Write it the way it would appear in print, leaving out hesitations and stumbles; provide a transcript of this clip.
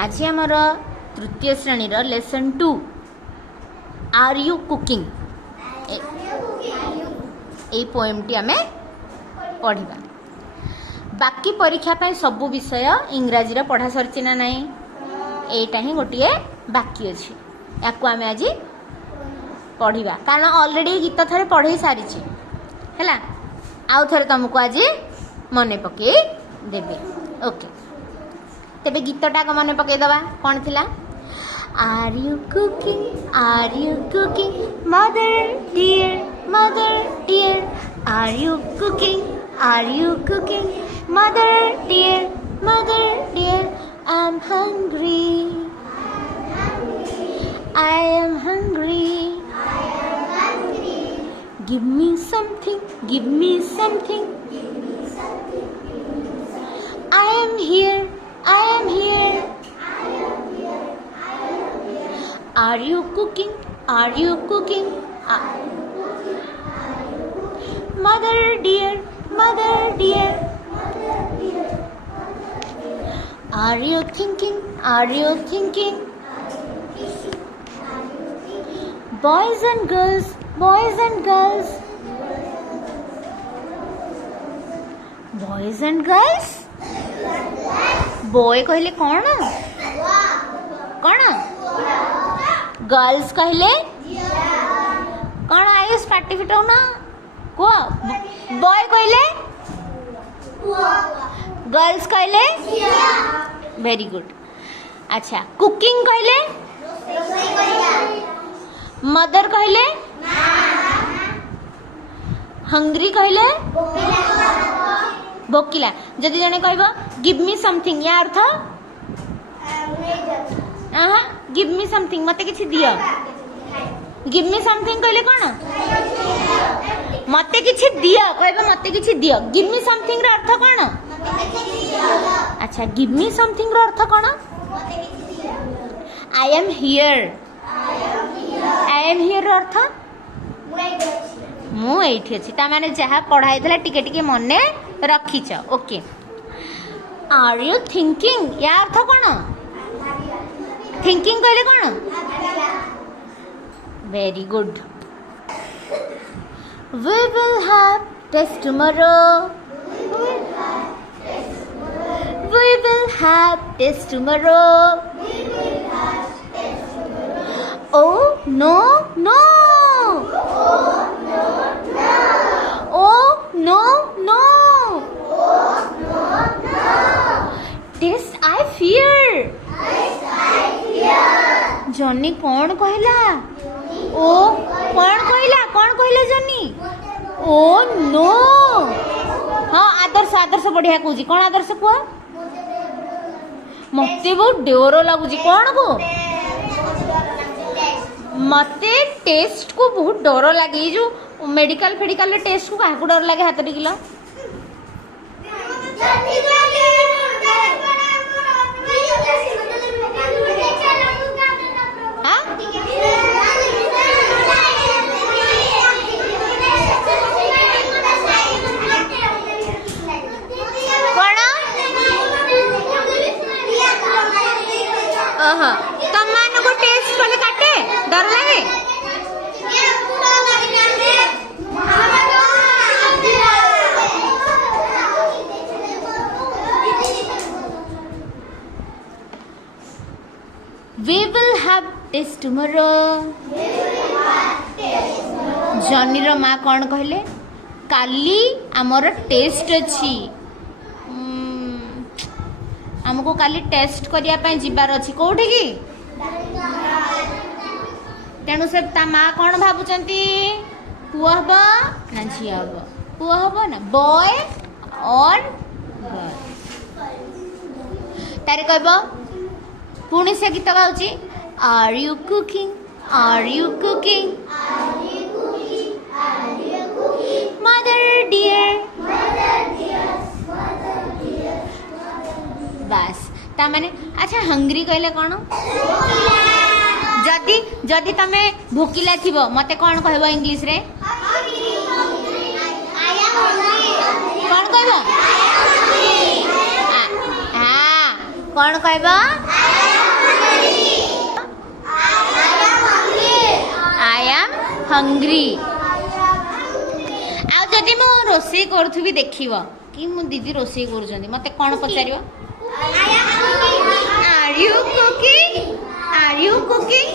आज आमर तृतीय श्रेणी lesson 2 are you cooking a poem टी आमे पढ़िबा। बाकी परीक्षा पाई सब विषय इंग्राजी रा पढ़ा सरछि ना नहीं, एटा ही गोटे बाकी अछि। याकू आमे आज पढ़िबा कारण ऑलरेडी गीत थरे पढ़े सारी हैला। आउ थरे तुमको आज मने पके देबे। ओके, तेबे गीतटा को मने पके दबा कौन थिला? Are you cooking? Are you cooking? Mother dear, mother dear. Are you cooking? Are you cooking? Mother dear, mother dear. I'm hungry. I am hungry. Give me something, give me something. I am here, I am here. Are you cooking? Are you cooking? Mother dear, mother dear. Are you thinking? Are you thinking? Boys and girls, boys and girls. Boys and girls? Boy कहले कौन? कौन? Girls कहले कौन? Ayush party फिटाऊ ना को boy कहले girls कहले very good. अच्छा, कुकिंग कहले मदर कहले हंग्री कहले भोकिला। जदि जने कहबो गिव मी समथिंग, या अर्थ गिव मी समथिंग, मते किछि दियो। गिव मी समथिंग कहले कोन? मते किछि दियो, कहबो मते किछि दियो। गिव मी समथिंग रो अर्थ कोन? अच्छा, गिव मी समथिंग रो अर्थ कोन? I am here. I am here रो अर्थ मु एठी अछि। ता माने जहा पढाई थला टिके टिके मने रखिछ। ओके, आर यू थिंकिंग, या अर्थ कोन? थिंकिंग कहले कौन? Very good. We will have test tomorrow. We will have test tomorrow. Oh no no. Oh no no. Test I fear. Johnny कौन कहला? ओ कौन कहला? कौन कहला जॉनी? Oh no. हाँ, आदर्श आदर्श बढ़िया कहूँ। कौन आदर्श कुह? मते बहुत डर लगुच। कौन को? मते टेस्ट को बहुत डर लगे। जो मेडिकल फेडिकल टेस्ट को क्या डर लगे? हाथ टिकिल। तम मान को टेस्ट कले काटे डर लगे? We will have test tomorrow. Johnny रो माँ कौन कहले? काली आमर टेस्ट अच्छी, हमको काली टेस्ट करिया ପାଇଁ ଯିବାର ଅଛି। कोठी की? तेणु से ता माँ कौन भाबुचंती? पुआ हबो ना झिया हबो? पुआ हबो ना बॉय और गर्ल। तारे कहबो पुणी से गीत गाउची। Are you cooking? Are you cooking? Mother dear. बस ता माने। अच्छा, हंग्री कहले कौन? जदि जदि तमे भोकिला थिबो मते कौन कहबो इंग्लिश रे? कौन कहबो? हाँ, कौन कहबो? I am hungry. ଆଉ ଯଦି ମୁଁ ରୋଷେଇ କରୁଥିବି ଦେଖିବ କି ମୁଁ ଦିଦି ରୋଷେଇ କରୁଛନ୍ତି ମତେ କ'ଣ ପଚାରିବ? Are you cooking? Are you cooking?